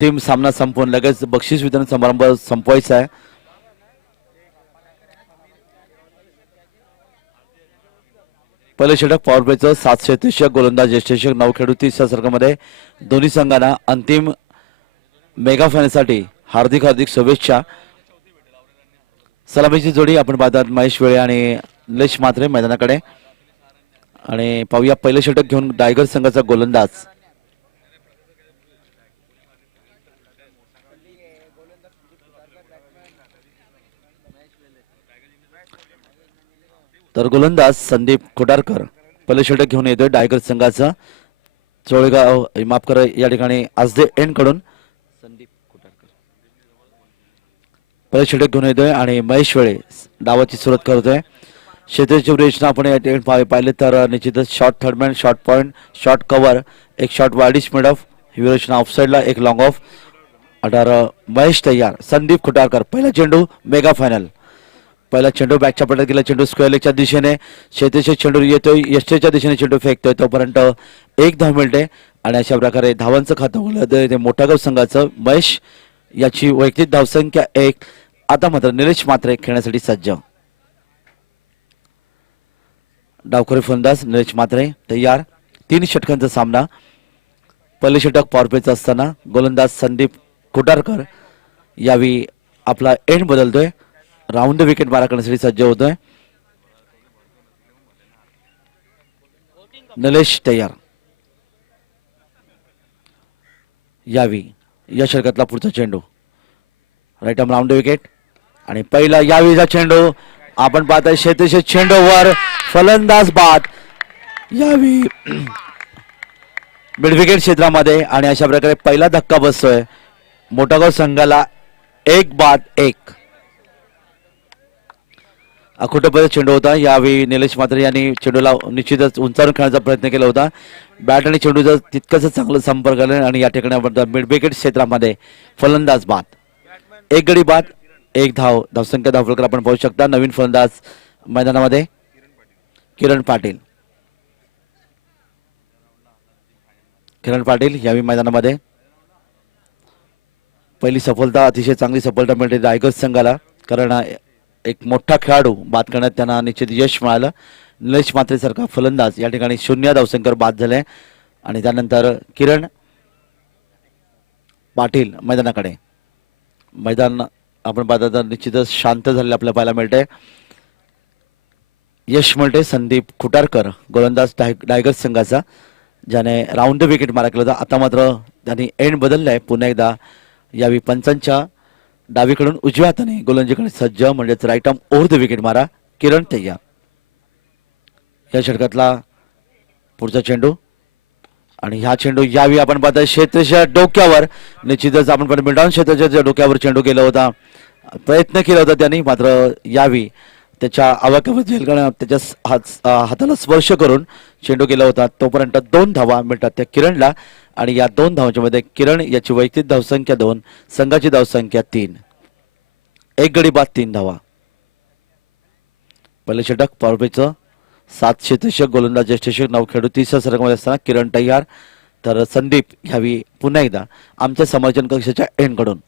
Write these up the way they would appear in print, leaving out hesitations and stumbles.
Team सामना संपवून लगेच बक्षीस वितरण समारंभ संपवायचा आहे. पहिले षटक पॉवर प्लेचं 733 गोलंदाज ज्येष्ठ षटक 9 खेळाडू 30 षटकामध्ये दोन्ही संघांना अंतिम मेगा फायनलसाठी हार्दिक हार्दिक शुभेच्छा. सलामीची जोडी आपण पाहतात महेश वेळे आणि निलेश म्हात्रे मैदानाकडे. आणि पाहूया पहिले षटक घेऊन टायगर संघाचा गोलंदाज तर गोलंदाज संदीप कोटारकर पहिले षटक घेऊन येतोय टायगर संघाचा. चोळेगाव माफ करा या ठिकाणी आजदे एंड कडून संदीप कोटारकर पहिले षटक घेऊन येतोय आणि महेश वेळे डावाची सुरुवात करतोय. क्षेत्राची रचना आपण या ठिकाणी पाहिले तर निश्चितच short third man, short point, short cover, एक शॉर्ट वाईडिश मिड ऑफ, ही रचना ऑफसाईडला, एक लॉंग ऑफ. 18 महेश तयार. संदीप खुटारकर पहिला चेंडू मेगा फायनल. पहिला चेंडू बॅकच्या पट्ट्यात गेला. चेंडू स्क्वेअर लेगच्या दिशेने क्षेत्रीय चेंडू येतोय. यष्टीच्या दिशेने चेंडू फेकतोय. तोपर्यंत एक धाव मिळते आणि अशा प्रकारे धावांचं खातं उघडलं ते मोठागाव संघाचं. महेश याची वैयक्तिक धावसंख्या 1. आता मात्र निलेश म्हात्रे खेळण्यासाठी सज्ज. डावखोरी फलंदाज निलेश म्हात्रे तयार. 3 षटकांचा सामना. पहिले षटक पॉवर प्लेचं असताना गोलंदाज संदीप कोटारकर यावेळी आपला एंड बदलतोय. राऊंड विकेट मारा करण्यासाठी सज्ज होतोय. निलेश तयार. यावी या षटकातला पुढचा चेंडू राईट आर्म राऊंड विकेट आणि पहिला यावीचा चेंडू आपण पाहताय शेतीचे चेंडूवर फलंदाज बाद. यावी मिड विकेट क्षेत्रामध्ये आणि अशा प्रकारे पहिला धक्का बसतोय मोठागाव संघाला. 1 बाद 1. अखोटपणे चेंडू होता. यावेळी निलेश म्हात्रे यांनी चेंडूला निश्चितच उंचावून खेळण्याचा प्रयत्न केला होता. बॅट आणि चेंडूचा तितकंच चांगलं संपर्क आलं आणि या ठिकाणी आपण मिड विकेट क्षेत्रामध्ये फलंदाज बाद. 1 गडी बाद 1 धाव. धावसंख्या धावफलकर आपण पाहू शकता. नवीन फलंदाज मैदानामध्ये किरण पाटील. किरण पाटील यावेळी मैदानामध्ये. पहिली सफलता, अतिशय चांगली सफलता मिळते टायगर्स संघाला, कारण एक मोठा खेळाडू बाद करण्यात त्यांना निश्चित यश मिळालं. निलेश म्हात्रे सारखा फलंदाज या ठिकाणी 0 धावसंख्येवर बाद झाले आणि त्यानंतर किरण पाटील मैदानाकडे. मैदान आपण पाहता तर निश्चितच शांत झालेलं आपल्याला पाहायला मिळते. यश मिळते संदीप खुटारकर गोलंदाज टायगर्स संघाचा, ज्याने राऊंड विकेट मारा केला होता. आता मात्र त्यांनी एंड बदललाय पुन्हा एकदा. यावेळी पंचांच्या डावीकडून उजव्या हाताने गोलंदाजीकडे सज्ज, म्हणजेच right arm over the wicket मारा. किरण तय्या. या षटकातला पुढचा चेंडू आणि ह्या चेंडू यावेळी आपण पाहता क्षेत्राच्या डोक्यावर. निश्चितच आपण पण मिडॉन क्षेत्राच्या डोक्यावर चेंडू केला होता. प्रयत्न केला होता त्यांनी, मात्र यावेळी त्याच्या आवाक्यावर त्याच्या हाताला स्पर्श करून चेंडू केला होता. तोपर्यंत 2 धावा मिळतात त्या किरणला आणि या 2 धावांच्या मध्ये किरण याची वैयक्तिक धावसंख्या 2, संघाची धावसंख्या 3. 1 गडी बाद 3 धावा. पहिले षटक पॉवर प्लेचं 733 गोलंदाज ज्येष्ठ षटक 9 खेळाडू 30 षटकामध्ये असताना किरण तयार. तर संदीप ह्यावी पुन्हा एकदा आमच्या समालोचन कक्षाच्या एंड कडून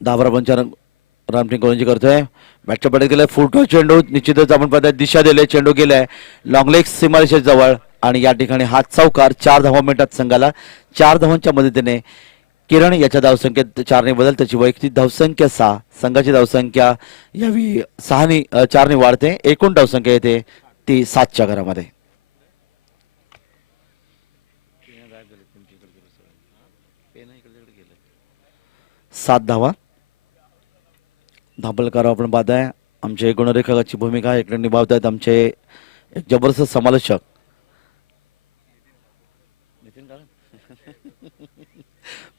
10 पंचार रामटिंग गोलंदाजी करतोय. बॅटच्या पट्ट्यात गेलाय. फुटबॉल चेंडू निश्चितच आपण पाहताय दिशा दिले. चेंडू गेलाय लॉंग लेग सीमारेषे जवळ आणि या ठिकाणी हात चौकार. 4 धावा मिळतात संघाला. 4 धावांच्या मदतीने किरण याच्या धावसंख्येत 4 ने बदल, त्याची वैयक्तिक धावसंख्या 6, संघाची धावसंख्या यावी 4 ने वाढते. एकूण धावसंख्या येते ती 7च्या घरामध्ये. सात धावा. धाबलकर आपण पाहताय आमचे गुणरेखकाची भूमिका इकडे निभावत आहेत आमचे एक जबरदस्त समालोचक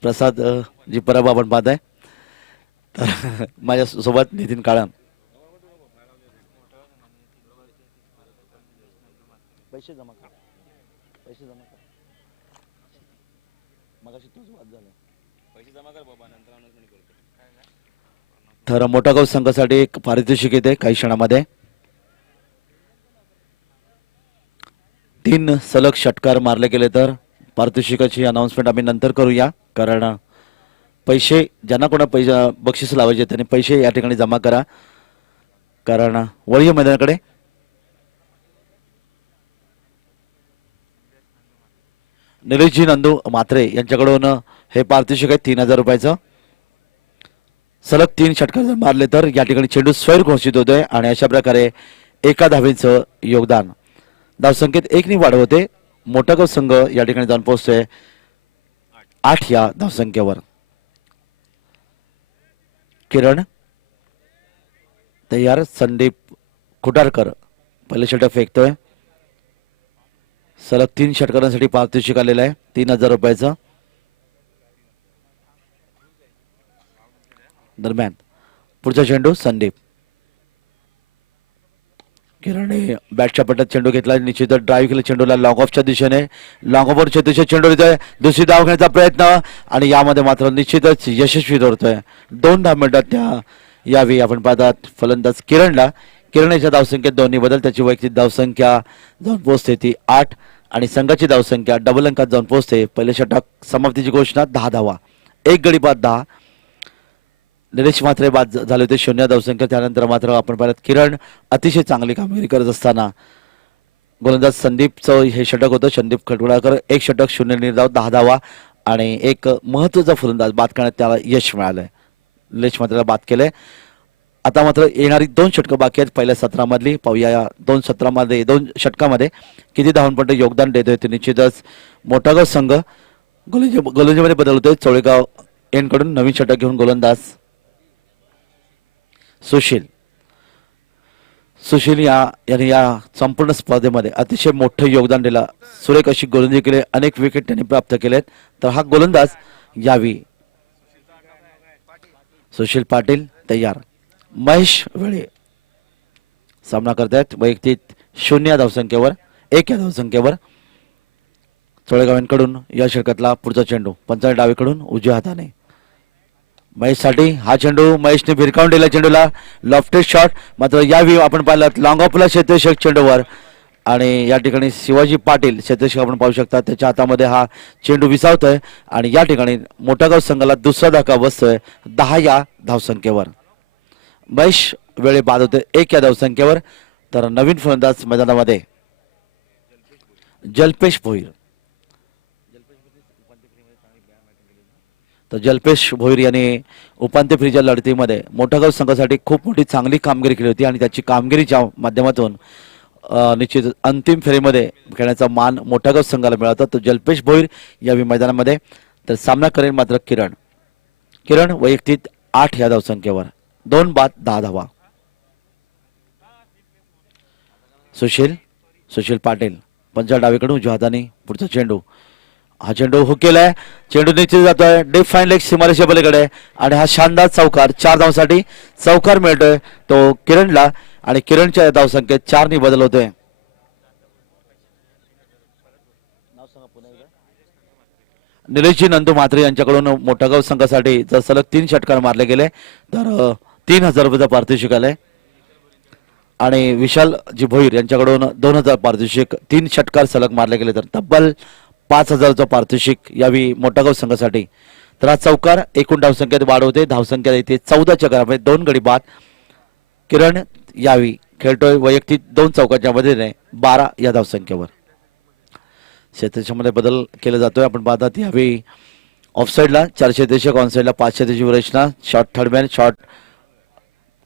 प्रसाद जी परब आपण पाहताय. तर माझ्या सोबत नितीन काळम. पैसे जमा कर, पैसे जमा कर. मगाशी तोच वाद झाला. पैसे जमा कर बाबा, नंतर अनाउन्समेंट करतो. तर मोठागाव संघासाठी एक पारितोषिक येते काही क्षणामध्ये. 3 सलग षटकार मारले गेले तर पारितोषिकाची अनाउन्समेंट आम्ही नंतर करूया, कारण पैसे ज्यांना कोणा पैसे बक्षीस लावायचे त्यांनी पैसे या ठिकाणी जमा करा, कारण वळीय मैदानाकडे निलेशजी नंदू म्हात्रे यांच्याकडून हे पारितोषिक आहे 3000 रुपयाचं. सलग 3 षटकार जर मारले तर या ठिकाणी चेंडू स्वैर घोषित होतोय आणि अशा प्रकारे एका धावेचं योगदान धावसंख्येत 1 ने वाढ होते. मोठागाव संघ या ठिकाणी जाऊन पोहोचतोय 8 या धावसंख्येवर. किरण तयार, संदीप खुटारकर पहिले षटक फेकतोय. सलग 3 षटकारांसाठी पारितोषिक आलेलं आहे 3000 रुपयाचं. दरम्यान पुढचा चेंडू संदीप. किरणने बॅटच्या पट्ट्यात चेंडू घेतला, निश्चितच ड्राईव्ह केला चेंडूला लॉंग ऑफच्या दिशेने. लॉंग ऑफवरच्या दिशेने चेंडू येतोय, दुसरी धाव घेण्याचा प्रयत्न आणि यामध्ये मात्र निश्चितच यशस्वी ठरतोय. 2 धावमिनिटात त्या यावी आपण पाहतात फलंदाज किरणला. किरणच्या धावसंख्येत 2 बदल, त्याची वैयक्तिक धावसंख्या जाऊन पोहोचते ती 8 आणि संघाची धावसंख्या डबल अंकात जाऊन पोहोचते. पहिले षटक समाप्तीची घोषणा 10 धावा, 1 गडी बाद 10. निलेश म्हात्रे बाद झाले होते 0 धावसंख्या. त्यानंतर मात्र आपण पाहिलं किरण अतिशय चांगली कामगिरी करत असताना गोलंदाज संदीपचं हे षटक होतं. संदीप खटवडाकर 1 षटक 0 निर्धाव 10 धावा आणि एक महत्वाचा फलंदाज बाद करण्यात त्याला यश मिळालंय. निलेश म्हात्रेला बाद केलंय. आता मात्र येणारी 2 षटकं बाकी आहेत पहिल्या सत्रामधली. पाहूया या 2 सत्रामध्ये 2 षटकामध्ये किती धावांपर्यंत योगदान देतोय ते. निश्चितच मोठागाव संघ गोलंदाजीमध्ये बदल होतोय. चोळेगाव एनकडून नवीन षटक घेऊन गोलंदाज सुशील यांनी या संपूर्ण स्पर्धेमध्ये अतिशय मोठं योगदान दिलं. सुरेख अशी गोलंदाजी केली, अनेक विकेट त्यांनी प्राप्त केलेत. तर हा गोलंदाज यावी सुशील पाटील तयार. महेश वेळे सामना करतायत वैयक्तिक 0 धावसंख्येवर 1 या धावसंख्येवर. चोळेगावांकडून या षटकातला पुढचा चेंडू पंचायत डावीकडून उजव्या हाताने महेशसाठी. हा चेंडू महेशने भिरकावून दिला चेंडूला, लॉफ्टेड शॉट. मात्र यावी आपण पाहिलं लॉंग ऑफला क्षेत्ररक्षक चेंडूवर आणि या ठिकाणी शिवाजी पाटील क्षेत्ररक्षक आपण पाहू शकता त्याच्या हातामध्ये हा चेंडू विसावतोय आणि या ठिकाणी मोठागाव संघाला दुसरा धक्का बसतोय 10 या धावसंख्येवर. महेश वेळे बाद होते 1 या धावसंख्येवर. तर नवीन फलंदाज मैदानामध्ये जल्पेश भोईर. तर जल्पेश भोईर यांनी उपांत्य फेरीच्या लढतीमध्ये मोठागाव संघासाठी खूप मोठी चांगली कामगिरी केली होती आणि त्याची कामगिरीच्या माध्यमातून निश्चित अंतिम फेरीमध्ये खेळण्याचा मान मोठागाव संघाला मिळाला. तो जल्पेश भोईर यावी मैदानामध्ये. तर सामना करेल मात्र किरण वैयक्तिक 8 या धावसंख्येवर 2 बाद 10 धावा. सुशील पाटील पंचा डावीकडून उजव्या हाताने पुढचा चेंडू. हा चेंडू हुक केलाय, चेंडू निश्चित जातोय डीप फाईन लेग सीमारेषे पलीकडे आणि हा शानदार चौकार 4 धावांसाठी चौकार मिळतोय तो किरणला आणि किरणच्या धावसंख्येत 4 ने बदल होतोय. निलेशजी नंदू म्हात्रे यांच्याकडून मोठागाव संघासाठी जर सलग 3 षटकार मारले गेले तर 3000 रुपयाचा पारितोषिक आलंय आणि विशाल जी भोईर यांच्याकडून 2000 पारितोषिक. 3 षटकार सलग मारले गेले तर तब्बल 5000चं पारितोषिक यावी मोठागाव संघासाठी. तर हा चौकार एकूण धावसंख्येत वाढ होते. धावसंख्या येते 14च्या घरामध्ये 2 गडी बाद. किरण यावी खेळतोय वैयक्तिक 2 चौकाच्या मदतीने 12 या धावसंख्येवर. क्षेत्रक्षमध्ये बदल केला जातोय आपण पाहतात यावेळी ऑफसाईडला 400 देशक, ऑनसाईडला 500 देशी रचना. शॉर्ट थर्डमॅन, शॉर्ट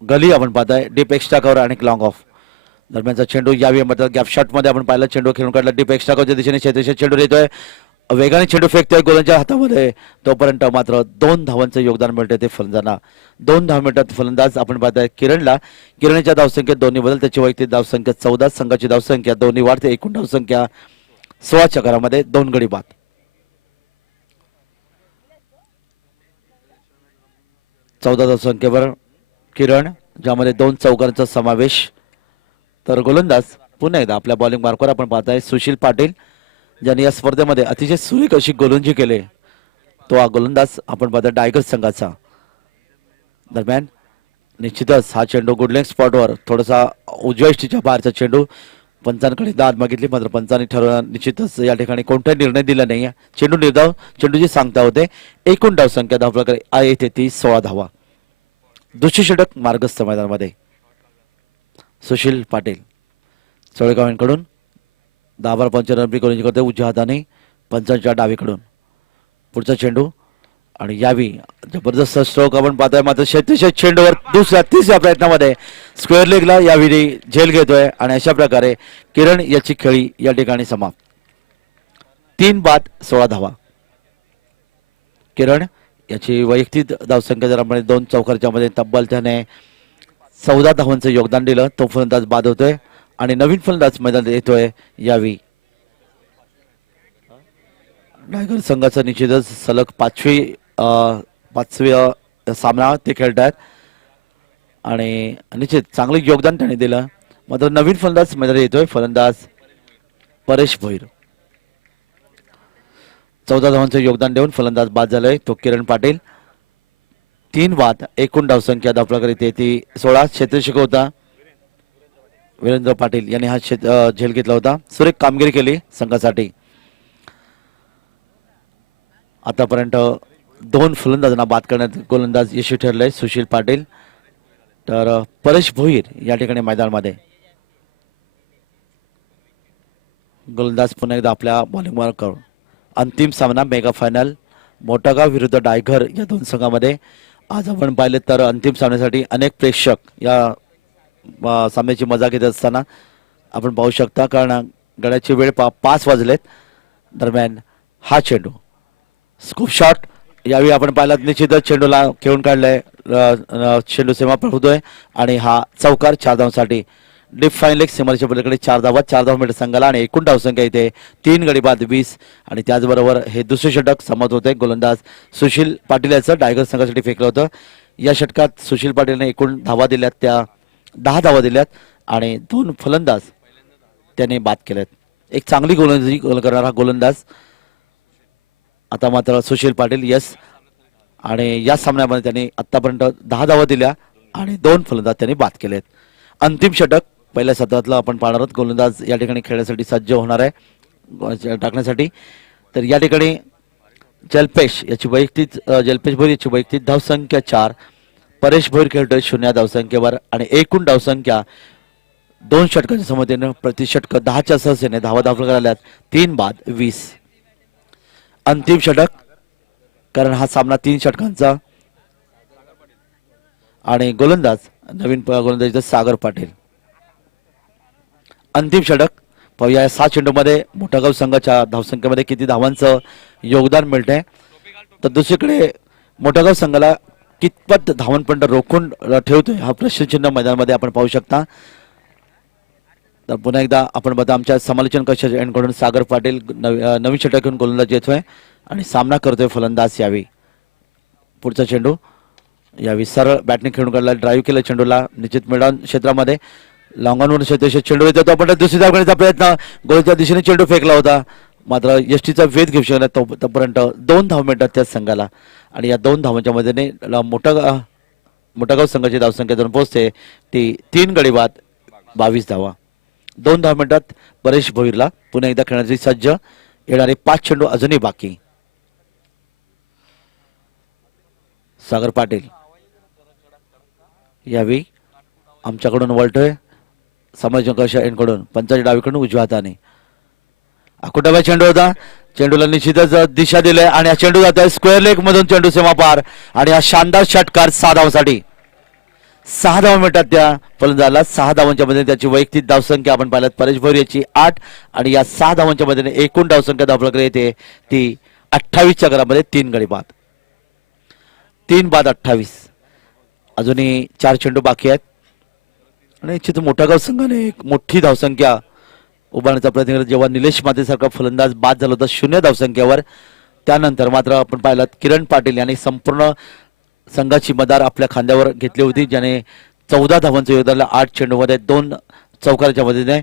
गली आपण पाहताय, डीप एक्स्ट्रा कव्हर आणि लॉंग ऑफ. दरम्यानचा चेंडू यावी मात्र गॅप शॉट मध्ये आपण पाहिलं चेंडू खेळून काढला डीप एक्स्ट्रा कव्हरच्या दिशेने. क्षेत्ररक्षक चेंडू येतोय, वेगाने चेंडू फेकतोय गोलंदाजाच्या हातामध्ये. तोपर्यंत मात्र 2 धावांचं योगदान मिळते ते फलंदाजांना. 2 धाव मिळतात फलंदाज आपण पाहताय किरणला. किरणच्या धावसंख्येत 2 बदल, त्याची वैयक्तिक धावसंख्या 14, संघाची धावसंख्या 2 वाढते. एकूण धावसंख्या 16च्या घरामध्ये 2 गडी बाद. चौदा धावसंख्येवर किरण, ज्यामध्ये 2 चौकांचा समावेश. तर गोलंदाज पुन्हा एकदा आपल्या बॉलिंग मार्कवर आपण पाहताय सुशील पाटील, ज्यांनी या स्पर्धेमध्ये अतिशय सुरेख अशी गोलंदाजी केली. तो हा गोलंदाज आपण पाहता टायगर संघाचा. दरम्यान निश्चितच हा चेंडू गुडलेग स्पॉटवर थोडासा उजव्या इष्टीच्या बाहेरचा चेंडू पंचांकडे दाद मागितली, मात्र पंचांनी ठरवलं निश्चितच या ठिकाणी कोणताही निर्णय दिला नाही. चेंडू निर्धाव चेंडूची सांगता होते. एकूण धावसंख्या धावफलकावर आहे येथे ती 16 धावा. दुसरी षटक मार्गस्थ मैदानामध्ये सुशील पाटील चोळेगाव यांकडून 10 पंच रनबी करून करते उजव्या हाताने पंचांच्या डावीकडून. पुढचा चेंडू आणि यावी जबरदस्त स्ट्रोक आपण पाहतोय, मात्र शेतीच्या चेंडूवर दुसऱ्या तिसऱ्या प्रयत्नामध्ये स्क्वेअर लेगला यावी झेल घेतोय आणि अशा प्रकारे किरण याची खेळी या ठिकाणी समाप्त. 3 बाद 16 धावा. किरण याची वैयक्तिक धावसंख्या जर आपण 2 चौकारच्या मध्ये तब्बल त्याने 14 धावांचं योगदान दिलं. तो फलंदाज बाद होतोय आणि नवीन फलंदाज मैदानात येतोय यावी. टायगर संघाचा निश्चितच सलग पाचवी सामना ते खेळत आहेत आणि निश्चित चांगलं योगदान त्याने दिलं. मात्र नवीन फलंदाज मैदानात येतोय फलंदाज परेश भोईर. 14 धावांचं योगदान देऊन फलंदाज बाद झालाय तो किरण पाटील. 3 बाद. एकूण धावसंख्या धावफलकावर येते ती 16. क्षेत्ररक्षक होता वीरेंद्र पाटील यांनी हा झेल घेतला होता. सुरेख कामगिरी केली संघासाठी. आतापर्यंत 2 फलंदाजांना बाद करण्यात गोलंदाज यशस्वी ठरले सुशील पाटील. तर परेश भोईर या ठिकाणी मैदानामध्ये गोलंदाज पुन्हा एकदा आपल्या बॉलिंगवर करून. अंतिम सामना मेगा फायनल मोठागाव विरुद्ध डायगर या 2 संघामध्ये आज आपण पाहिले तर अंतिम सामन्यासाठी अनेक प्रेक्षक या सामन्याची मजा घेत असताना आपण पाहू शकता, कारण गड्याची वेळ 5 वाजलेत. दरम्यान हा चेंडू स्कूप शॉट यावेळी आपण पाहिला निश्चितच चेंडूला खेळून काढलाय. चेंडू सीमा होतोय आणि हा चौकार 4 धावांसाठी. डीप फाईन लेग सीमारेषेच्या पलीकडे 4 धावा. 4 धावा मिळत संघाला आणि एकूण धावसंख्या इथे 3 गडी बाद 20 आणि त्याचबरोबर हे दुसरे षटक समाप्त होते. गोलंदाज सुशील पाटील याचं डायगर संघासाठी फेकलं होतं. या षटकात सुशील पाटीलने एकूण धावा दिल्यात त्या 10 धावा दिल्यात आणि 2 फलंदाज त्याने बाद केलेत. एक चांगली गोलंदाजी करणारा गोलंदाज आता मात्र सुशील पाटील. यस, आणि या सामन्यामध्ये त्यांनी आतापर्यंत 10 धावा दिल्या आणि 2 फलंदाज त्यांनी बाद केलेत. अंतिम षटक पहिल्या सत्रातलं आपण पाहणार आहोत. गोलंदाज या ठिकाणी खेळण्यासाठी सज्ज होणार आहे टाकण्यासाठी. तर या ठिकाणी जल्पेश भोईर याची वैयक्तिक धावसंख्या 4. परेश भोईर खेळतोय 0 धावसंख्येवर आणि एकूण धावसंख्या 2 षटकांच्या समतेने प्रति षटक 10च्या सहसेने धावा दाखल आल्यात. 3 बाद 20. अंतिम षटक, कारण हा सामना 3 षटकांचा आणि गोलंदाज नवीन गोलंदाज सागर पाटील. अंतिम षटक पाहूया या 7 चेंडूमध्ये मोठागाव संघाच्या धावसंख्येमध्ये किती धावांचं योगदान मिळतंय. तर दुसरीकडे मोठागाव संघाला कितपत धावांपर्यंत रोखून ठेवतोय हा प्रश्नचिन्ह मैदानामध्ये आपण पाहू शकता. तर पुन्हा एकदा आपण बघा आमच्या समालोचन कक्ष यांकडून सागर पाटील नवीन षटक घेऊन गोलंदाज येतोय आणि सामना करतोय फलंदाज यावी. पुढचा चेंडू यावी सरळ बॅटने खेळून काढला. ड्राईव्ह केलं चेंडूला निश्चित मैदान क्षेत्रामध्ये लॉंगॉनवरून चेंडू येतो. आपण दुसरी धाव घेण्याचा प्रयत्न गोलच्या दिशेने चेंडू फेकला होता, मात्र यष्टीचा वेध घेऊ शकला. तोपर्यंत 2 धाव मिळतात त्या संघाला आणि या 2 धावांच्या मदतीने मोठागाव संघाची धावसंख्या धरून पोहोचते ती 3 गडी बाद 22 धावा. 2 धाव मिळतात परेश भोईरला. पुन्हा एकदा खेळण्याची सज्ज. येणारे 5 चेंडू अजूनही बाकी. सागर पाटील यावेळी आमच्याकडून वळतोय समाजकडून पंचाच्या डावीकडून उजव्या हाताने. अकुटाबा चेंडू होता. चेंडूला निश्चितच दिशा दिली आणि हा चेंडू जात आहे स्क्वेअर लेग मधून चेंडू सीमा पार आणि हा शानदार षटकार 6 धावांसाठी. 6 धावा मिळतात त्या फलंदाजाला. 6 धावांच्या मध्ये त्याची वैयक्तिक धावसंख्या आपण पाहिल्यात परेश भोईर याची 8 आणि या 6 धावांच्या मध्ये एकूण धावसंख्या धावफलकावर येते ती 28च्या घरामध्ये 3 गडी बाद. 3 बाद 28. अजूनही 4 चेंडू बाकी आहेत आणि निश्चित मोठागाव संघाने एक मोठी धावसंख्या उभारण्याचा प्रयत्न केला. जेव्हा निलेश मातेसारखा फलंदाज बाद झाला होता 0 धावसंख्येवर, त्यानंतर मात्र आपण पाहिलं किरण पाटील यांनी संपूर्ण संघाची मदार आपल्या खांद्यावर घेतली होती, ज्याने 14 धावांचं योगदान 8 चेंडूमध्ये 2 चौकाराच्या मदतीने.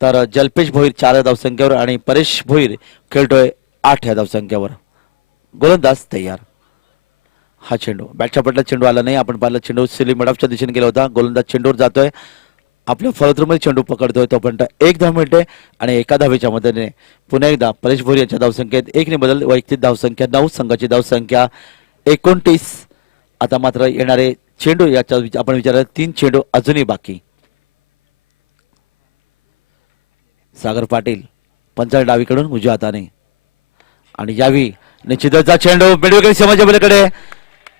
तर जल्पेश भोईर 4 धावसंख्येवर आणि परेश भोईर खेळतोय 8 धावसंख्येवर. गोलंदाज तयार. हा चेंडू बॅटच्या पटला चेंडू आला नाही. आपण पाहिलं चेंडू सिली मडाफच्या दिशेने गेला होता. गोलंदाज चेंडूवर जातोय आपल्या फलद्रुमध्ये चेंडू पकडतोय तोपर्यंत एक धाव मिळते आणि एका धावेच्या मदतीने पुन्हा एकदा परेश भोर यांच्या धावसंख्येत 1 बदल. वैयक्तिक धावसंख्या 9, संघाची धावसंख्या 29. आता मात्र येणारे चेंडू याच्या आपण विचारलं 3 चेंडू अजूनही बाकी. सागर पाटील पंचाळ डावीकडून उजव्या हाताने आणि यावी निश्चितच चेंडू मिडविकेट सीमाच्या पलीकडे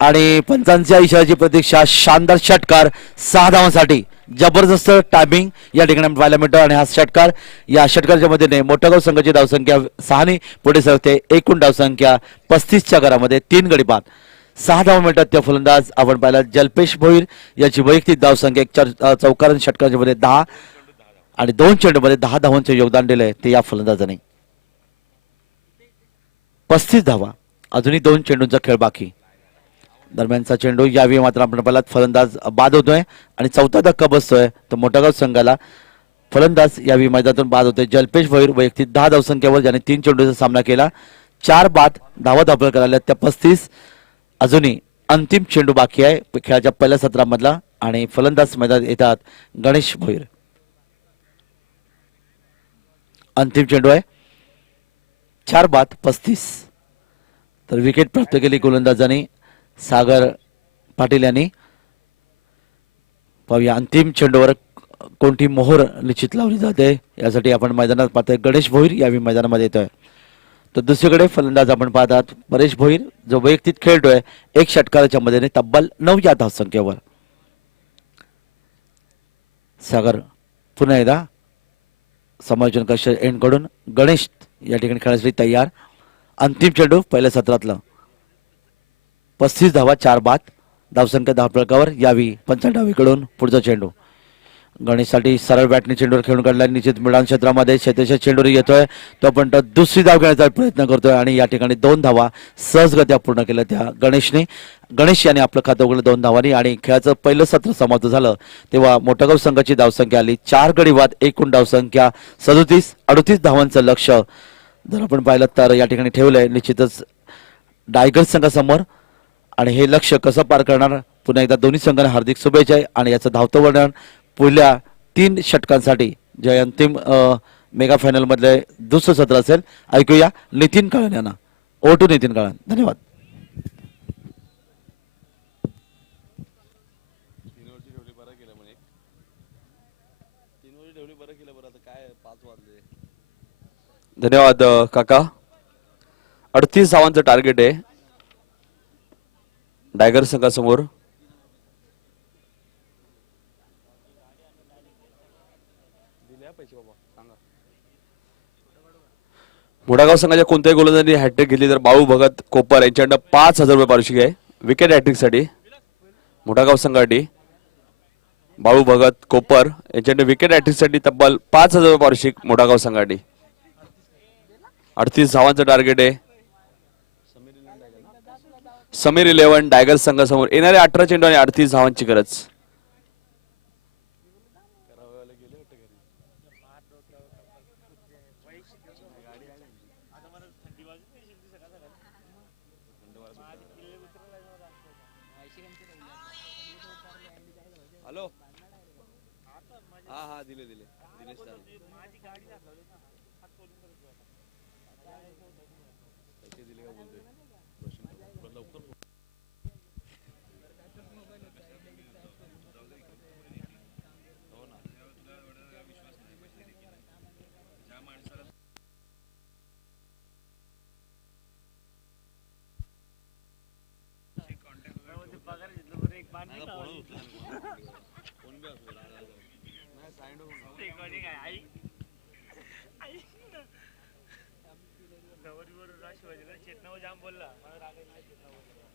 आणि पंचांच्या इशाऱ्याची प्रतीक्षा. शानदार षटकार 6 धावांसाठी जबरदस्त टायमिंग या ठिकाणी पाहायला मिळतं आणि हा षटकार या षटकाराच्या मदतीने मोठगाव संघाची धावसंख्या 6 ने पुढे सरकते. एकूण धावसंख्या 35च्या घरामध्ये 3 गडी बाद. 6 धावा मिळतात. त्या फलंदाज आपण पाहिला जल्पेश भोईर याची वैयक्तिक धावसंख्या एक चौकार षटकाराच्या मध्ये 10 आणि 2 चेंडूमध्ये 10 धावांचे योगदान दिलंय ते या फलंदाजाने. 35 धावा अजूनही 2 चेंडूंचा खेळ बाकी. दरम्यानचा चेंडू यावेळी मात्र आपण पाहिला फलंदाज बाद होतोय आणि चौथा धक्का बसतोय. तर मोठगाव संघाला फलंदाज यावेळी मैदानातून बाद होतोय. जल्पेश भोईर वैयक्तिक 10 धावसंख्येवर ज्याने 3 चेंडूचा सामना केला. 4 बाद धावा दाखल करायला त्या 35. अजूनही अंतिम चेंडू बाकी आहे खेळाच्या पहिल्या सत्रामधला आणि फलंदाज मैदानात येतात गणेश भोईर. अंतिम चेंडू आहे. 4 बाद 35. तर विकेट प्राप्त केली गोलंदाजांनी सागर पाटील यांनी. पाहूया अंतिम चेंडूवर कोणती मोहर निश्चित लावली जाते यासाठी आपण मैदानात पाहतोय गणेश भोईर यावेळी मैदानामध्ये येतोय. तर दुसरीकडे फलंदाज आपण पाहतात परेश भोईर जो वैयक्तिक खेळतोय 1 षटकाराच्या मदतीने तब्बल 9 या धावसंख्येवर. सागर पुन्हा एकदा समायोजन कक्ष एंड कडून गणेश या ठिकाणी खेळण्यासाठी तयार. अंतिम चेंडू पहिल्या सत्रातलं 35 धावा 4 बाद धावसंख्या 10 फलकावर. यावी पंचाळ डावीकडून पुढचा चेंडू गणेशसाठी सरळ बॅटने चेंडूवर खेळून काढला. निश्चित मैदान क्षेत्रामध्ये क्षेत्राच्या चेंडूवर येतोय तोपर्यंत दुसरी धाव घेण्याचा प्रयत्न करतोय आणि या ठिकाणी 2 धावा सहजगत्या पूर्ण केल्या त्या गणेशने. गणेश याने आपलं खातं उघडलं 2 धावांनी आणि खेळाचं पहिलं सत्र समाप्त झालं तेव्हा मोठगाव संघाची धावसंख्या आली 4 गडी बाद. एकूण धावसंख्या 37. 38 धावांचं लक्ष जर आपण पाहिलं तर या ठिकाणी ठेवलंय निश्चितच डायगर संघासमोर आणि हे लक्ष कसं पार करणार पुन्हा एकदा दोन्ही संघांना हार्दिक शुभेच्छा आहे आणि याचं धावतं वर्णन पुढल्या 3 षटकांसाठी जे अंतिम मेगा फायनल मधले दुसरं सत्र असेल ऐकूया नितीन काळन यांना. ओटू नितीन काळन. धन्यवाद. धन्यवाद काका. 38 धावांचं टार्गेट आहे डायगर संघासमोर. मोठागाव संघाच्या कोणत्याही गोलंदाजांनी हॅट्रिक घेतली तर बाळू भगत कोपर यांच्याकडे 5,000 रुपये पारितोषिक आहे विकेट हॅट्रिक साठी. मोठागाव संघासाठी बाळू भगत कोपर यांच्याकडे विकेट हॅट्रिक साठी तब्बल 5,000 रुपये पारितोषिक मोठागाव संघासाठी. 38 धावांचं टार्गेट आहे. समीर 11 डायगर संघासमोर येणारे 18 चेंडू आणि 38 धावांची गरज. हॅलो हा दिले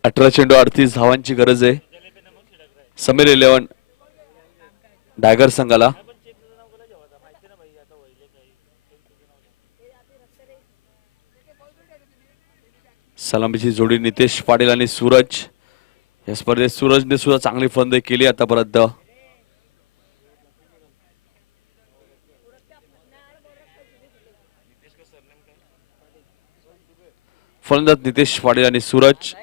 अठरा चेंडू 38 धावांची गरज आहे. समीर 11 डायगर संघाला. सलामीची जोडी नितेश पाटील आणि सूरज. या स्पर्धेत सूरजने सुद्धा चांगली फलंदाजी केली आतापर्यंत. फलंदाज नितेश पाटील आणि सूरज.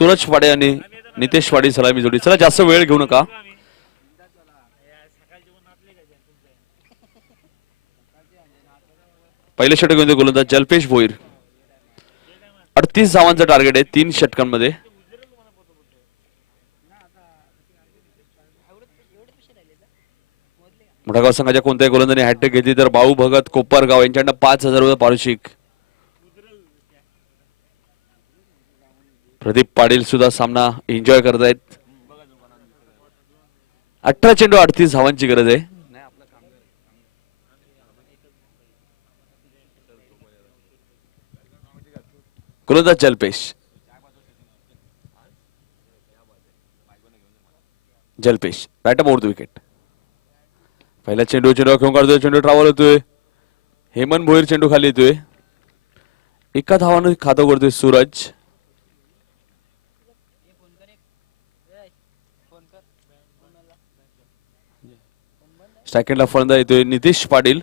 सूरज पाडे आणि नितेश पाडे सलामी जोडी. चला जास्त वेळ घेऊ नका. पहिल्या षटकामध्ये गोलंदाज जल्पेश भोईर. 38 धावांचं टार्गेट आहे 3 षटकांमध्ये. मोठागाव संघाच्या कोणत्याही गोलंदाजाने हॅट्रिक घेतली तर बाळू भगत कोपरगाव यांच्याकडे 5,000 रुपये पारितोषिक. प्रदीप पाटील सुद्धा सामना एन्जॉय करतायत. 18 चेंडू 38 धावांची गरज आहे. गोलंदाज Jalpesh right over the wicket. पहिला चेंडू खेळून काढतोय. चेंडू ट्रॅव्हल होतोय. हेमंत भोईर चेंडू खाली येतोय. एका धावानं खातं करतोय सूरज. सेकंडला फलंदाज येतोय नितेश पाटील.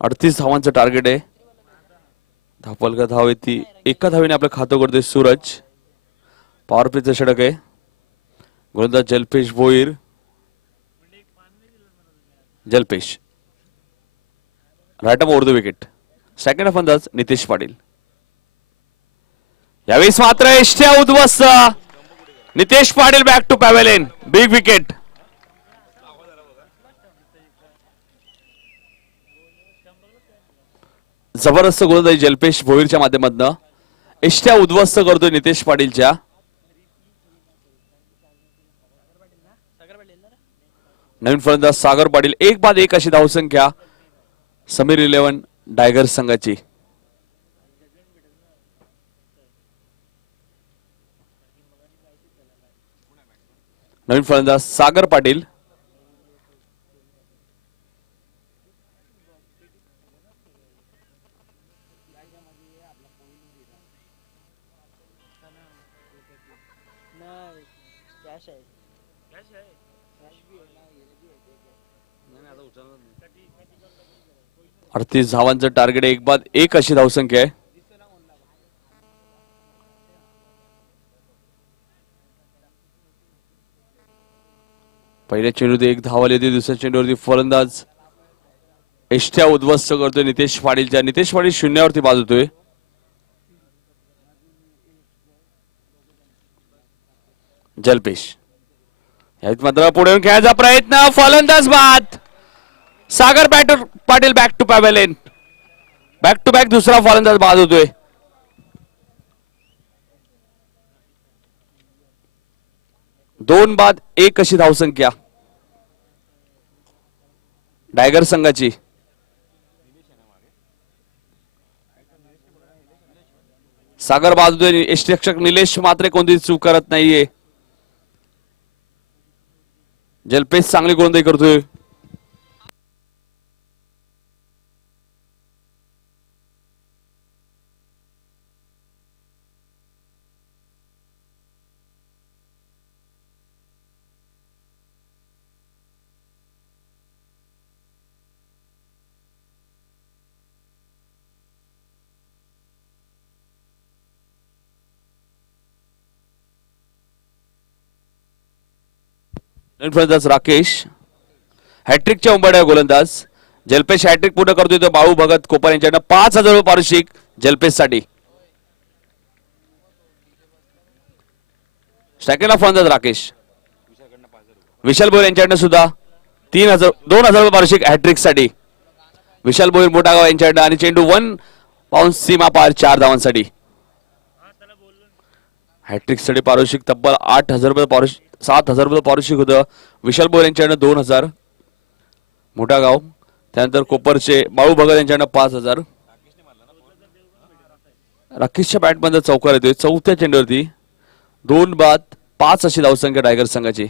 38 धावांचं टार्गेट आहे. धापलका धाव येते. एका धावेने आपलं खातं करतोय सूरज. पॉवर प्लेचं षटक आहे. गोलंदाज Jalpesh Bhoir. Jalpesh right over the wicket. Second फलंदाज नितेश पाटील. यावेळेस मात्र एष्ट्या उद्ध्वस्त. Nitesh Patil back to pavilion. Big wicket. जबरदस्त गोलंदाजी जलपेश भोईरच्या माध्यमातून एष्ट्या उद्ध्वस्त करतोय नितेश पाटीलच्या. नवीन फलंदाज सागर पाटील. 1-1 अशी धावसंख्या समीर 11 टायगर्स संघाची. नवीन फलंदाज सागर पाटील. अडतीस धावांचं टार्गेट. 1-1 अशी धावसंख्या आहे. पहिल्या चेंडूत 1 धाव आली होती. दुसऱ्या चेंडूवरती फलंदाज एष्ट्या उद्ध्वस्त करतोय नितेश पाटीलच्या. नितेश पाटील शून्यावरती बाद होतोय. जलपेश यात मात्र पुढे येऊन खेळायचा प्रयत्न. फलंदाज बाद. Sagar Patil back to pavilion. Back to back दुसरा फलंदाज बाद होतोय. दोन बाद 1 अशी धावसंख्या टायगर संघाची. सागर बाद होतोय. यष्टिरक्षक निलेश मात्र कोणतीच चूक करत नाहीये. जलपेश चांगली गोलंदाजी करतोय. फलंदाज राकेश. हॅट्रिकच्या उंबरठ्या गोलंदाज. जलपेश हॅट्रिक पूर्ण करतोय. तो बाळू भगत कोपर यांच्याकडे 5,000 रुपये पारितोषिक जलपेश साठी. सेकंडला फलंदाज राकेश. विशाल भोईर यांच्याकडे सुद्धा 2,000 रुपये पारितोषिक हॅट्रिक साठी. विशाल भोईर मोठागाव यांच्याकडे. आणि चेंडू 1 बाउन्स सीमा पार 4 धावांसाठी. हॅट्रिक साठी पारितोषिक तब्बल 8,000 रुपये पारितोषिक. 7,000 रुपये पारितोषिक होतं. विशाल भोईर यांच्याकडे 2,000. मोठागाव. त्यानंतर कोपरचे बाळू भगत यांच्याकडे 5,000. राकेशच्या बॅटमध्ये चौकार येतोय. चौथ्या चेंडूवरती 2 बाद 5 अशी धावसंख्या टायगर संघाची.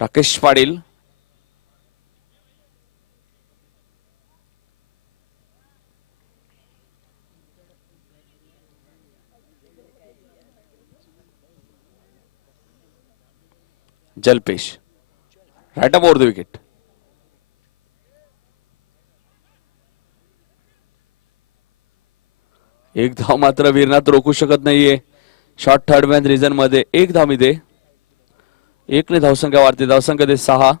Rakesh Patil. Jalpesh right over the wicket. एक धाव मात्र वीरनाथ रोखू शकत नाहीये. शॉर्ट थर्ड मॅन रिझन मध्ये 1 धाव मिळते. 1 ने धावसंख्या वाढते. धावसंख्या ते 6.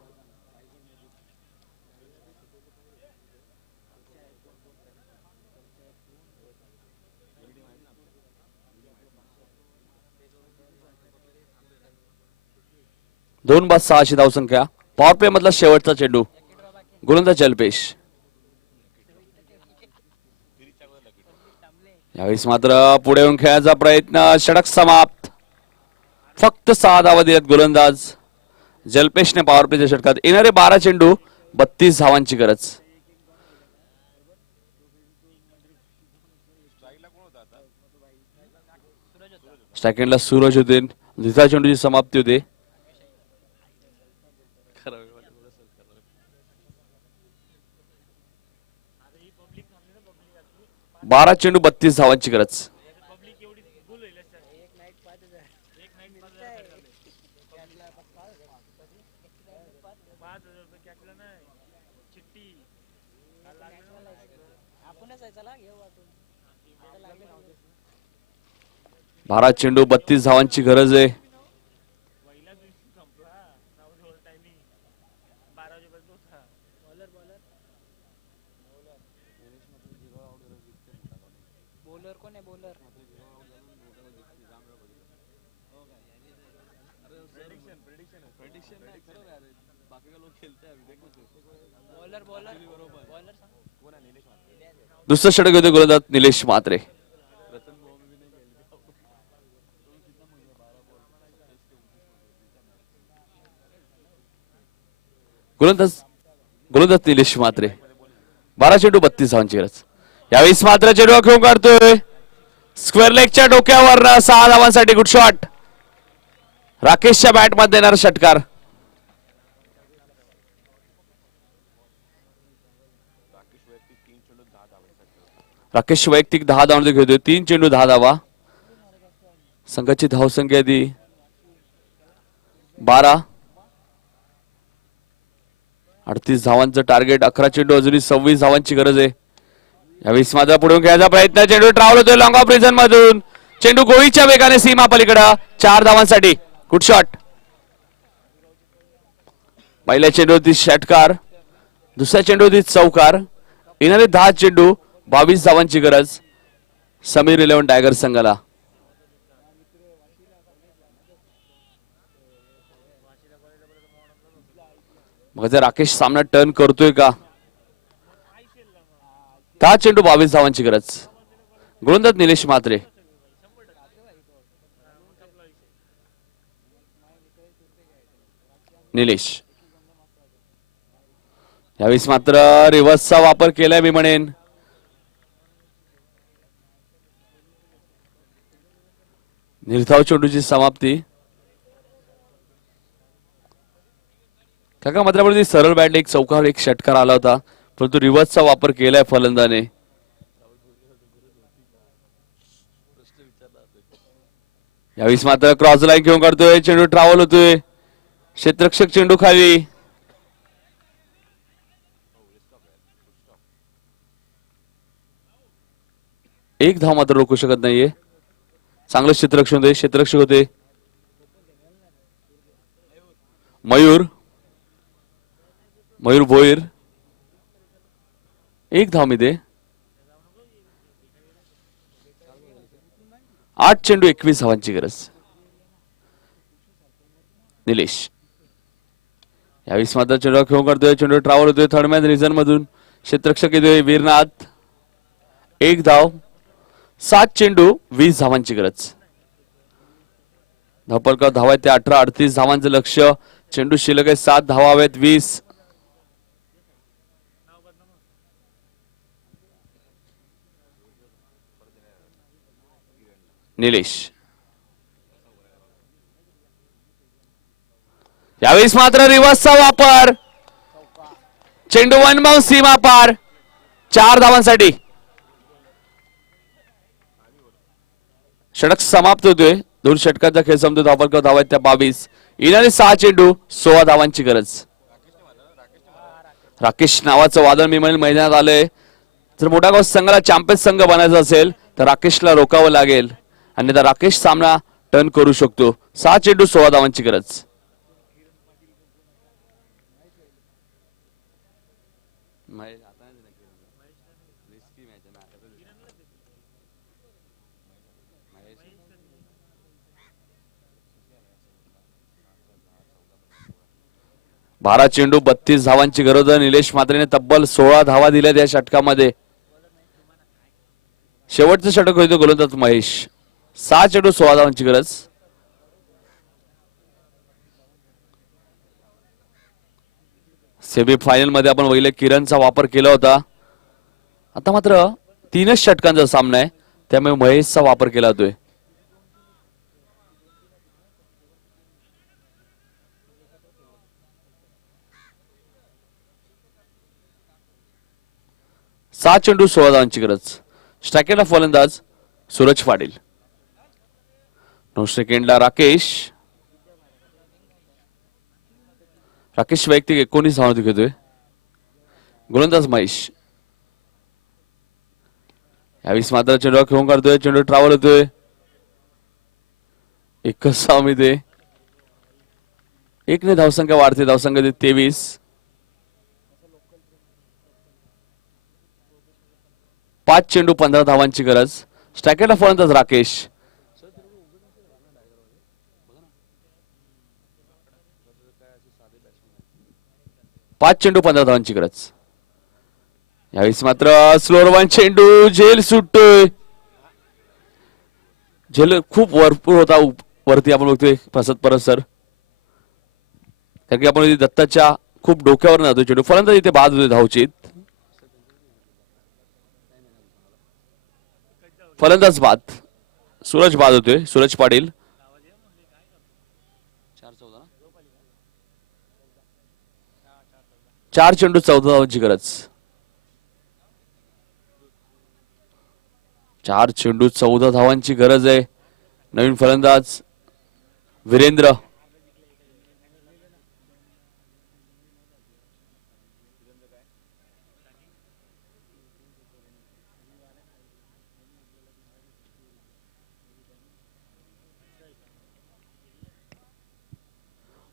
दोन बाद 6 अशी धावसंख्या. पॉवर प्ले मधला शेवटचा चेंडू. गोलंदाज जल्पेश. यावेळेस मात्र पुढे येऊन खेळायचा प्रयत्न. षटक समाप्त. फक्त 6 धावा दिल्यात गोलंदाज जल्पेशने पॉवर प्लेच्या षटकात. येणारे 12 चेंडू 32 धावांची गरज. स्ट्राईक ला सूरज होते. दुसऱ्या चेंडूची समाप्ती होते. 12 चेंडू 32 धावांची गरज. बारा चेंडू 32 धावांची गरज आहे. दुसरं षटक होते गोलंदाज निलेश म्हात्रे. गोलंदाज निलेश म्हात्रे. 12 चेंडू 32 धावांची गरज. यावेळेस मात्र चेंडू खेळून काढतोय. स्क्वेअर लेगच्या डोक्यावर 6 धावांसाठी गुड शॉट. राकेशच्या बॅट मध्ये देणारा षटकार. राकेश वैयक्तिक 10 धावांमध्ये खेळतोय. 3 चेंडू 10 धावा. संघाची धावसंख्या दी 12. 38 धावांचं टार्गेट. 11 चेंडू अजूनही 26 धावांची गरज आहे. यावेळेस मात्र पुढे खेळायचा प्रयत्न. चेंडू ट्रॅव्हल होतोय लॉंग ऑफ रिझन मधून. चेंडू गोळीच्या वेगाने सीमा पलीकडे. 4 धावांसाठी गुड शॉट. पहिल्या चेंडूवरती षटकार. दुसऱ्या चेंडूवरती चौकार. येणारे 10 चेंडू 22 धावांची गरज समीर 11 टायगर संघाला. मग राकेश सामना टर्न करतोय का? 10 चेंडू 22 धावांची गरज. गोलंदाज निलेश म्हात्रे. निलेश यावेळेस मात्र रिव्हर्सचा वापर केलाय मी म्हणेन. निर्धाव चेंडूची समाप्ती. काका मात्र सरळ बॅट एक चौकार एक षटकार आला होता परंतु रिव्हर्सचा वापर केलाय फलंदाने. यावेळेस मात्र क्रॉस लाईन घेऊन काढतोय. चेंडू ट्रॅव्हल होतोय. क्षेत्ररक्षक चेंडू खाली. एक धाव मात्र रोखू शकत नाहीये. चांगलं क्षेत्ररक्षक होते. मयूर भोईर. 1 धाव मध्ये. 8 चेंडू 21 धावांची गरज. निलेश यावेळेस मात्र चेंडू खेळून काढतोय. चेंडू ट्रॅव्हल होतोय थर्ड मॅन रिझन मधून. क्षेत्ररक्षक येतोय वीरनाथ. 1 धाव. 7 चेंडू 20 धावांची गरज. धावपलका धावा ते 18. 38 धावांचं लक्ष्य. चेंडू शिल्लक आहे 7 धावा हवेत 20. निलेश यावेळेस मात्र रिव्हर्सचा वापर. चेंडू 1 बाउंस सीमा पार. 4 धावांसाठी षटक समाप्त होतोय. 2 षटकाचा खेळ संपतो. धावपलका धावा त्या 22. येणारे 6 चेंडू 16 धावांची गरज. राकेश नावाचं वादळ मी म्हणेल मैदानात आलंय. जर मोठा गाव संघाला चॅम्पियन संघ बनायचा असेल तर राकेशला रोकावं लागेल अन्यथा राकेश सामना टर्न करू शकतो. 6 चेंडू 16 धावांची गरज. बारा चेंडू 32 धावांची गरज. निलेश म्हात्रेने तब्बल 16 धावा दिल्या या षटकामध्ये. शेवटचं षटक होतं गोलंदाज महेश. 6 चेंडू 16 धावांची गरज. सेमीफायनल मध्ये आपण पहिले किरणचा वापर केला होता. आता मात्र 3च षटकांचा सामना आहे, त्यामुळे महेशचा वापर केला जातोय. सात चेंडू 16 धावांची गरज. स्ट्रायकरला फलंदाज सूरज पाटील. 9 सेकंडला राकेश. राकेश वैयक्तिक 19 धावांची घेतोय. गोलंदाज महेश. यावेळेस मात्र चेंडू खेळून काढतोय. चेंडू ट्रॅव्हल होतोय. एकच सामित आहे. 1 ने धावसंख्या वाढते. धावसंख्या 23. 5 चेंडू 15 धावांची गरज. स्ट्रायकरला फलंदाज राकेश. 5 चेंडू 15 धावांची गरज. यावेळेस मात्र स्लोअर वन चेंडू झेल सुटतोय. झेल खूप भरपूर होता. वरती आपण बघतोय प्रसाद परत सर, कारण की आपण दत्ताच्या खूप डोक्यावर जातो चेंडू. फलंदाज इथे बाद होते धावचीत. फलंदाज बाद. सूरज बाद होतोय. सूरज पाटील. 4 चेंडू 14 धावांची गरज. 4 चेंडू 14 धावांची गरज आहे. नवीन फलंदाज Virendra.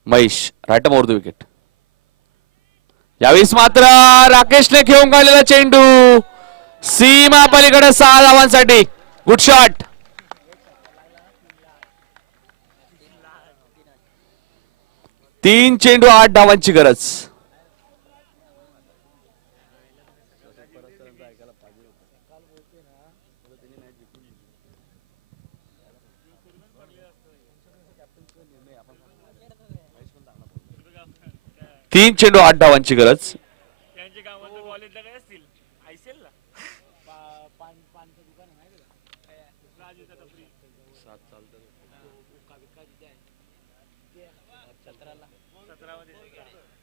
Mahesh right over the wicket. यावेळेस मात्र राकेशने खेळून काढलेला चेंडू सीमा पलीकडे 6 धावांसाठी. Good shot. 3 चेंडू 8 धावांची गरज. तीन चेंडू 8 धावांची गरज.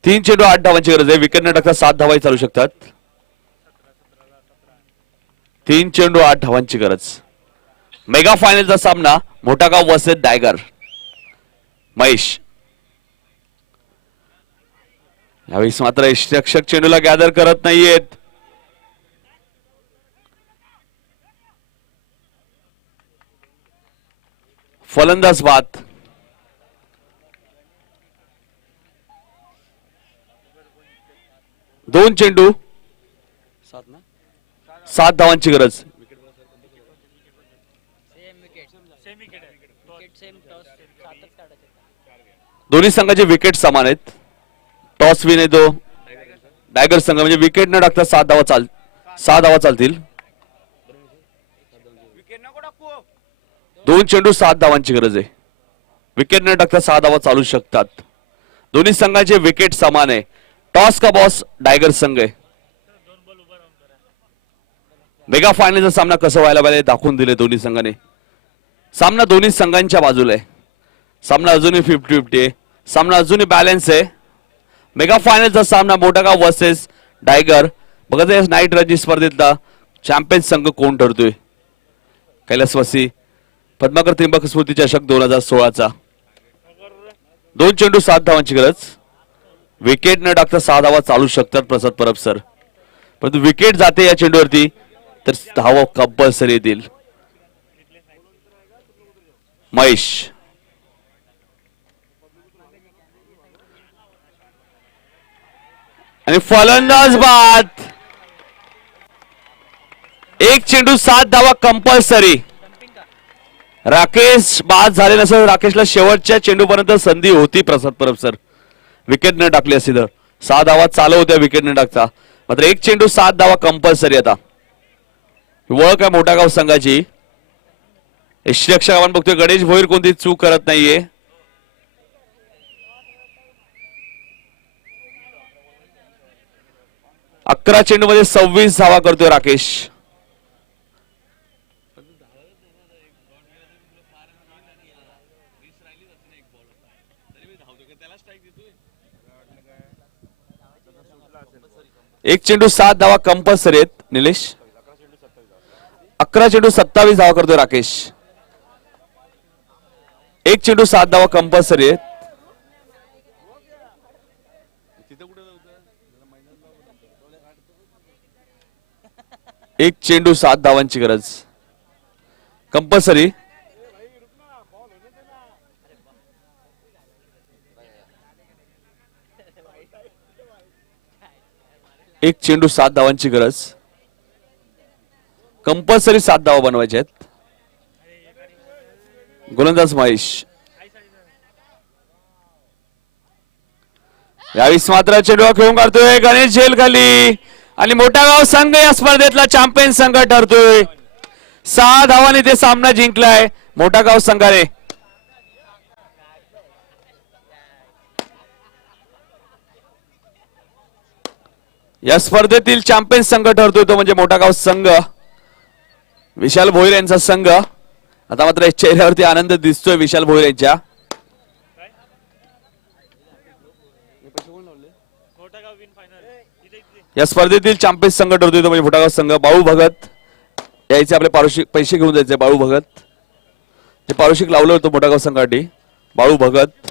तीन चेंडू 8 धावांची गरज आहे. विकेट न टाकता 7 धावाही चालू शकतात. 3 चेंडू 8 धावांची गरज. मेगा फायनलचा सामना मोठागाव वर्सेस डायगर. महेश. यावेळेस मात्र रक्षक चेंडूला गॅदर करत नाहीयेत. फलंदाज बाद. दोन चेंडू 7 धावांची गरज. दोन्ही संघाचे विकेट समान आहेत. टॉस विन येतो डायगर संघ, म्हणजे विकेट न टाकता 7 धावा चालतील. 2 चेंडू 7 धावांची गरज आहे. विकेट न टाकता 6 धावा चालू शकतात. दोन्ही संघाचे विकेट समान आहे. टॉस का बॉस डायगर संघ आहे. मेगा फायनलचा सामना कसं व्हायला पाहिजे दाखवून दिले दोन्ही संघाने. सामना दोन्ही संघांच्या बाजूला आहे. सामना अजूनही 50-50 आहे. सामना अजूनही बॅलन्स आहे. मेगा फायनलचा सामना मोठागाव वर्सेस डायगर. बघा या नाईट रणजी स्पर्धेतला चॅम्पियन संघ कोण ठरतोय. कैलासवासी पद्माकर त्रिंबक स्मृती चषक 2016चा. 2 चेंडू 7 धावांची गरज. विकेट न टाकता 6 धावा चालू शकतात प्रसाद परब सर, परंतु विकेट जाते या चेंडूवरती तर धावा कंपल्सरी येतील. महेश. आणि फलंदाज बाद. एक चेंडू 7 धावा कंपल्सरी. राकेश बाद झाले नसेल, राकेशला शेवटच्या चेंडूपर्यंत संधी होती प्रसाद परब सर, विकेट न टाकली असती तर. 6 धावा चालू होत्या विकेट न टाकता. मात्र एक चेंडू 7 धावा कंपल्सरी. आता ओळख आहे मोठागाव संघाची. यष्टीरक्षक आपण बघतोय गणेश भोईर कोणती चूक करत नाहीये. अकरा चेंडू मध्ये 26 धावा करतोय राकेश. एक चेंडू 7 धावा कंपल्सरी आहेत निलेश. 11 चेंडू 27 धावा करतोय राकेश. एक चेंडू 7 धावा कंपल्सरी आहेत. एक चेंडू 7 धावांची गरज कंपल्सरी. एक चेंडू 7 धावांची गरज कंपल्सरी. 7 धावा बनवायचे आहेत. गोलंदाज महेश. यावेळेस मात्र चेंडू खेळून काढतोय गणेश झेल खाली आणि मोठागाव संघ या स्पर्धेतला चॅम्पियन संघ ठरतोय. 6 धावांनी ते सामना जिंकलाय मोठागाव संघाने. या स्पर्धेतील चॅम्पियन संघ ठरतोय तो म्हणजे मोठागाव संघ, विशाल भोईर यांचा संघ. आता मात्र चेहऱ्यावरती आनंद दिसतोय विशाल भोईर यांच्या. या स्पर्धेतील चॅम्पियन संघ ठरतोय तो म्हणजे मोठागाव संघ. बाळू भगत यायचे आपले पारितोषिक पैसे घेऊन जायचे. बाळू भगत ते पारितोषिक लावलं होतं मोठागाव संघासाठी. बाळू भगत